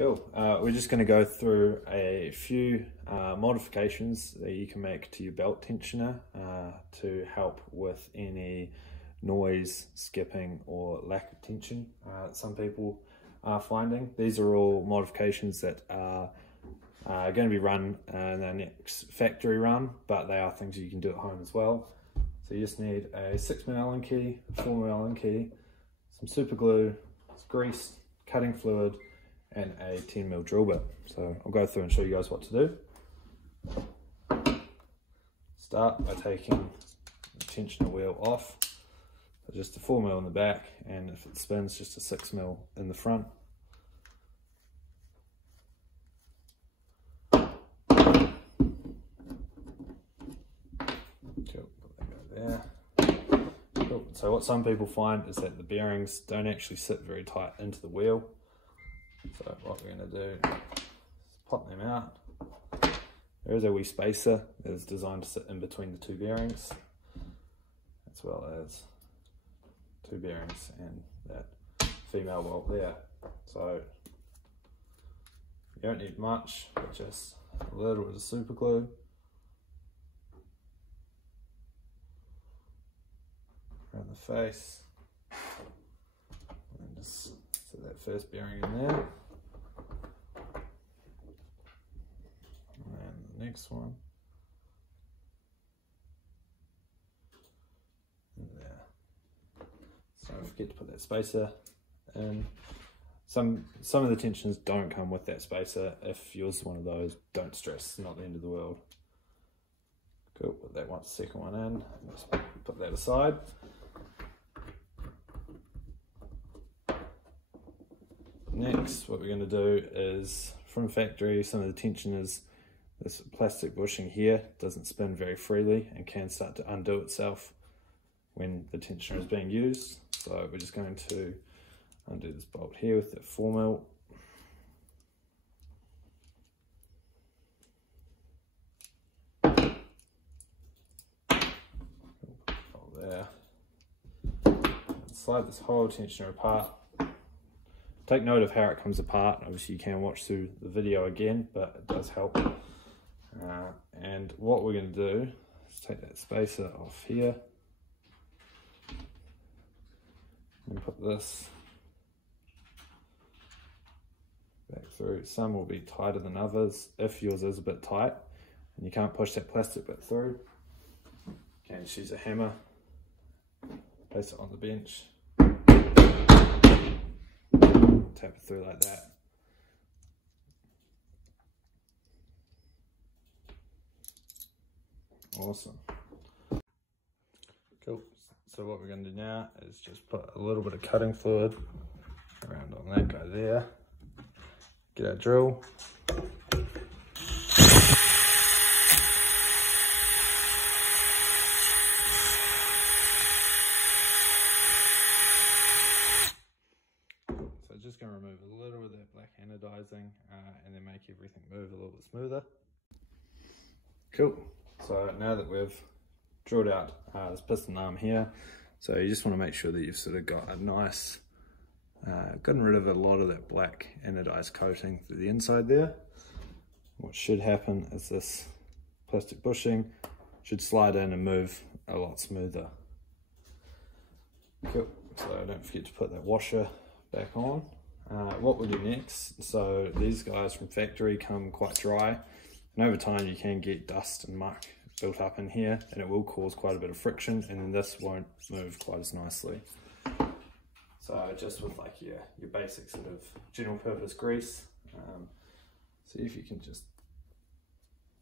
Cool. We're just going to go through a few modifications that you can make to your belt tensioner to help with any noise, skipping or lack of tension some people are finding. These are all modifications that are going to be run in the next factory run, but they are things you can do at home as well. So you just need a 6mm Allen key, a 4mm Allen key, some super glue, grease, cutting fluid, and a 10mm drill bit. So I'll go through and show you guys what to do. Start by taking the tensioner wheel off. So just a 4mm in the back, and if it spins, just a 6mm in the front. Cool, put that there. Cool. So what some people find is that the bearings don't actually sit very tight into the wheel. So what we're going to do is pop them out. There is a wee spacer that is designed to sit in between the two bearings, as well as two bearings and that female bolt there. So you don't need much, but just a little bit of super glue. Around the face, and just set that first bearing in there, and the next one in there. So don't forget to put that spacer in. Some of the tensioners don't come with that spacer. If yours is one of those, don't stress, it's not the end of the world. Cool, put that second one in, just put that aside. Next, what we're going to do is, from factory, some of the tensioners, this plastic bushing here doesn't spin very freely and can start to undo itself when the tensioner is being used. So we're just going to undo this bolt here with that 4mm. Bolt there. And slide this whole tensioner apart. Take note of how it comes apart. Obviously you can watch through the video again, but it does help. And what we're going to do is take that spacer off here and put this back through. Some will be tighter than others. If yours is a bit tight and you can't push that plastic bit through, you can just use a hammer, place it on the bench, tap it through like that. Awesome. Cool. So what we're going to do now is just put a little bit of cutting fluid around on that guy there. Get our drill. Just going to remove a little of that black anodizing and then make everything move a little bit smoother. Cool. So now that we've drilled out this piston arm here, so you just want to make sure that you've sort of got a nice, gotten rid of a lot of that black anodized coating through the inside there. What should happen is this plastic bushing should slide in and move a lot smoother. Cool. So don't forget to put that washer back on. What we'll do next, so these guys from factory come quite dry, and over time you can get dust and muck built up in here, and it will cause quite a bit of friction, and then this won't move quite as nicely. So just with like your basic sort of general purpose grease, see if you can just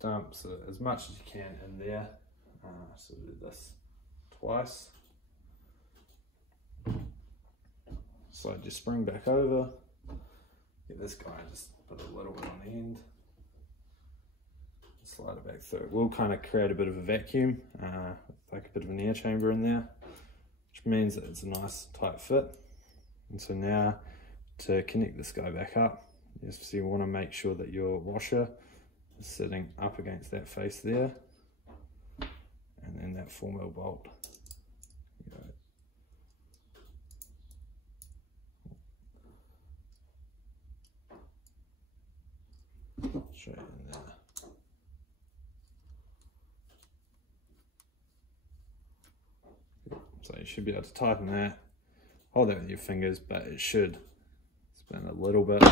dump as much as you can in there. So do this twice. Slide your spring back over, get this guy, just put a little bit on the end, slide it back through. It will kind of create a bit of a vacuum, like a bit of an air chamber in there, which means that it's a nice tight fit. And so now to connect this guy back up, you want to make sure that your washer is sitting up against that face there, and then that 4mm bolt. show you now. So you should be able to tighten that. Hold that with your fingers, but it should spin a little bit.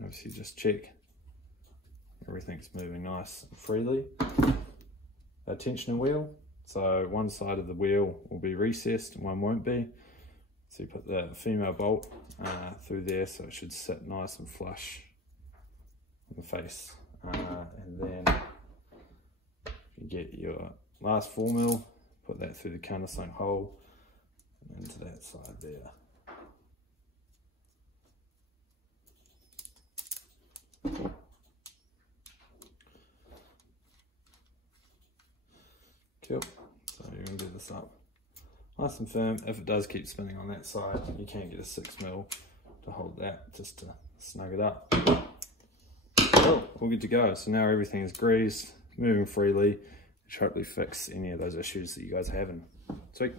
Obviously just check everything's moving nice and freely. A tensioner wheel. So one side of the wheel will be recessed and one won't be. So you put the female bolt through there, so it should sit nice and flush on the face. And then you get your last 4mm, put that through the countersunk hole and into that side there. Cool. So you're going to do this up nice and firm. If it does keep spinning on that side, you can get a 6mm to hold that, just to snug it up. Cool, all good to go. So now everything is greased, moving freely, which hopefully fix any of those issues that you guys are having. Sweet.